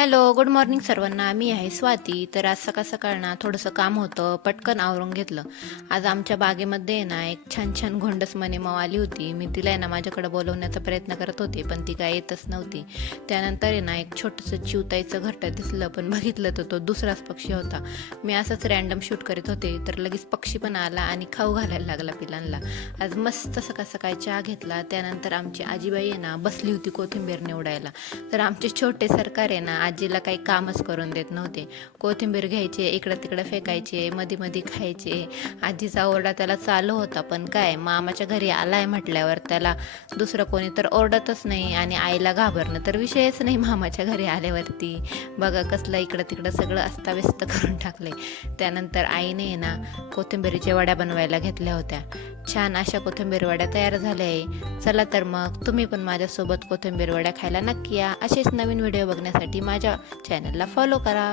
Hello, good morning सर्वांना. मी आहे स्वाती. तर आज सकाळ सकाळ ना थोडंसं काम होतं, पटकन आवरून घेतलं. आज आमच्या बागेमध्ये आहे ना एक छान छान गोंडस मनीमाव आली होती. मी तिला आहे ना माझ्याकडे बोलवण्याचा प्रयत्न करत होते, पण ती काय येतच नव्हती. त्यानंतर आहे ना एक छोटंसं चिवताईचं घरटं दिसलं, पण बघितलं तर तो दुसराच पक्षी होता. मी असंच रँडम शूट करीत होते, तर लगेच पक्षी पण आला आणि खाऊ घालायला लागला पिलांना. आज मस्त सकाळ सकाळ चहा घेतला. त्यानंतर आमची आजीबाई आहे ना बसली होती कोथिंबीर निवडायला. तर आमचे छोटे सरकार आहे ना आजीला काही कामच करून देत नव्हते. कोथिंबीर घ्यायचे, इकडं तिकडं फेकायचे, मध्ये मध्ये खायचे. आजीचा ओरडा त्याला चालू होता, पण काय मामाच्या घरी आलाय म्हटल्यावर त्याला दुसरं कोणी तर ओरडतच नाही आणि आईला घाबरणं तर विषयच नाही. मामाच्या घरी आल्यावरती बघा कसलं इकडं तिकडं सगळं अस्ताव्यस्त करून टाकले. त्यानंतर आईने ना कोथिंबीरीच्या वड्या बनवायला घेतल्या होत्या. छान अशा कोथिंबीर वड्या तयार झाल्या आहे. चला तर मग तुम्ही पण माझ्यासोबत कोथिंबीर वड्या खायला नक्की या. असेच नवीन व्हिडिओ बघण्यासाठी माझ्या चॅनलला फॉलो करा.